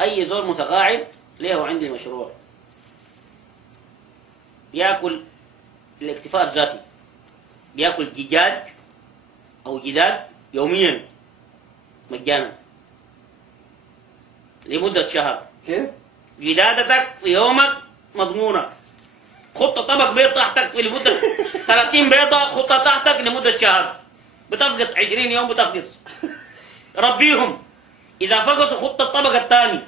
اي زول متقاعد له عندي مشروع ياكل الاكتفاء الذاتي، بياكل دجاج او جداد يوميا مجانا لمدة شهر. كيف؟ جدادتك في يومك مضمونة. خط طبق بيض تحتك لمدة 30 بيضة، خطة تحتك لمدة شهر. بتفقس 20 يوم بتفقس. ربيهم. إذا فقسوا خط الطبق الثاني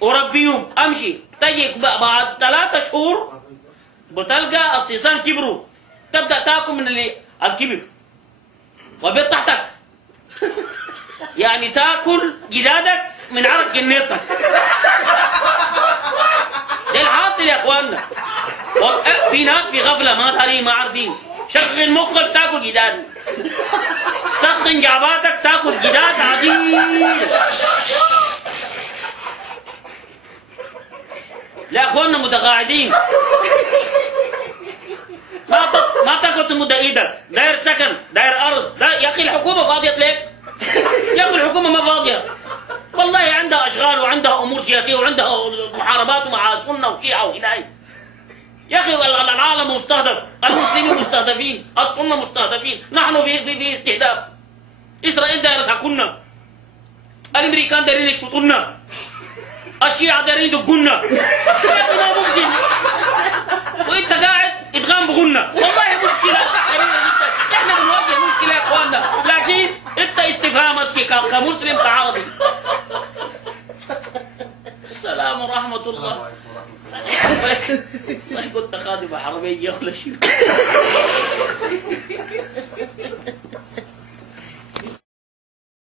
وربيهم امشي، تجي بعد 3 شهور بتلقى الصيصان كبروا، تبدأ تاكل من الكبر وبيض تحتك. يعني تاكل جدادك من عرق جنيتك. ده الحاصل يا اخواننا. في ناس في غفله ما دارين ما عارفين. شغل مخك تاكل جداد، سخن جعباتك تاكل جداد عديد. لا اخواننا متقاعدين ما تاكل تمد ايدك، داير سكن داير ارض. لا يا اخي الحكومه فاضيه ليك. يا اخي الحكومه ما فاضيه والله، عندها اشغال وعندها امور سياسيه وعندها محاربات مع السنه وشيعه وهدايه. يا اخي العالم مستهدف، المسلمين مستهدفين، السنه مستهدفين، نحن في استهداف. اسرائيل دايره تاكلنا، الامريكان دايرين يشفطونا، الشيعه دايرين يدقونا. يا اخي ما ممكن. وانت قاعد ادغام بغنى. والله مشكله كبيره جدا. احنا بنواجه مشكله يا اخواننا، لكن انت استفهام كمسلم كعربي. السلام ورحمه الله. والله كنت خادم حربيه ولا شيء.